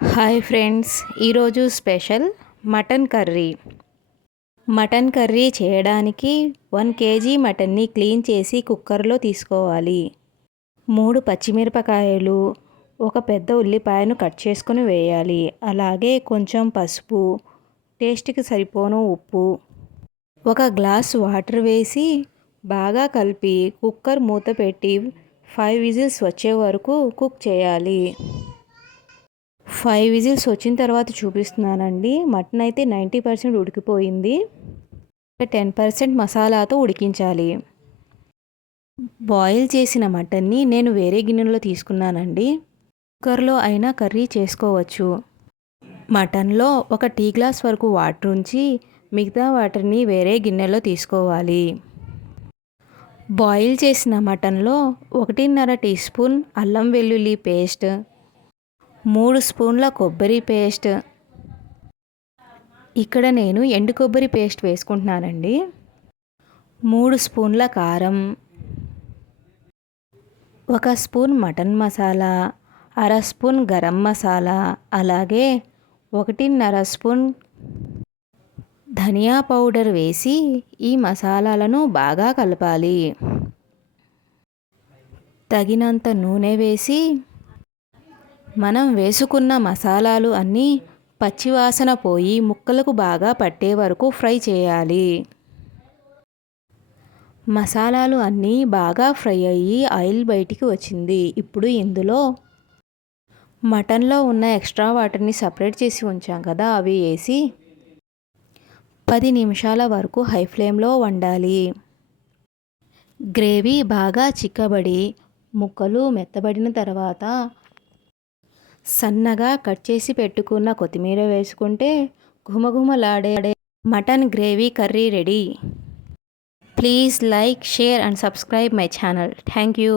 Hi friends, ఈరోజు special mutton curry చేయడానికి 1 KG మటన్ని clean చేసి కుక్కర్లో తీసుకోవాలి. 3 పచ్చిమిరపకాయలు, ఒక పెద్ద ఉల్లిపాయను కట్ చేసుకుని వేయాలి. అలాగే కొంచెం పసుపు, టేస్ట్కి సరిపోను ఉప్పు, ఒక గ్లాస్ వాటర్ వేసి బాగా కలిపి కుక్కర్ మూత పెట్టి 5 విజిల్స్ వచ్చే వరకు కుక్ చేయాలి. 5 విజిల్స్ వచ్చిన తర్వాత చూపిస్తున్నానండి. మటన్ అయితే 90% ఉడికిపోయింది. 10% మసాలాతో ఉడికించాలి. బాయిల్ చేసిన మటన్ని నేను వేరే గిన్నెలో తీసుకున్నానండి. కుక్కర్లో అయినా కర్రీ చేసుకోవచ్చు. మటన్లో ఒక టీ గ్లాస్ వరకు వాటర్ ఉంచి మిగతా వాటర్ని వేరే గిన్నెలో తీసుకోవాలి. బాయిల్ చేసిన మటన్లో 1.5 టీ స్పూన్ అల్లం వెల్లుల్లి పేస్ట్, 3 స్పూన్ల కొబ్బరి పేస్ట్, ఇక్కడ నేను ఎండు కొబ్బరి పేస్ట్ వేసుకుంటున్నానండి. 3 స్పూన్ల కారం, 1 స్పూన్ మటన్ మసాలా, అర స్పూన్ గరం మసాలా, అలాగే 1.5 స్పూన్ ధనియా పౌడర్ వేసి ఈ మసాలాలను బాగా కలపాలి. తగినంత నూనె వేసి మనం వేసుకున్న మసాలాలు అన్నీ పచ్చివాసన పోయి ముక్కలకు బాగా పట్టే వరకు ఫ్రై చేయాలి. మసాలాలు అన్నీ బాగా ఫ్రై అయ్యి ఆయిల్ బయటికి వచ్చింది. ఇప్పుడు ఇందులో మటన్లో ఉన్న ఎక్స్ట్రా వాటర్ని సపరేట్ చేసి ఉంచాం కదా, అవి వేసి 10 నిమిషాల వరకు హై ఫ్లేమ్లో వండాలి. గ్రేవీ బాగా చిక్కబడి ముక్కలు మెత్తబడిన తర్వాత సన్నగా కట్ చేసి పెట్టుకున్న కొత్తిమీర వేసుకుంటే ఘుమఘుమలాడే mutton gravy curry ready. Please like, share and subscribe my channel. Thank you.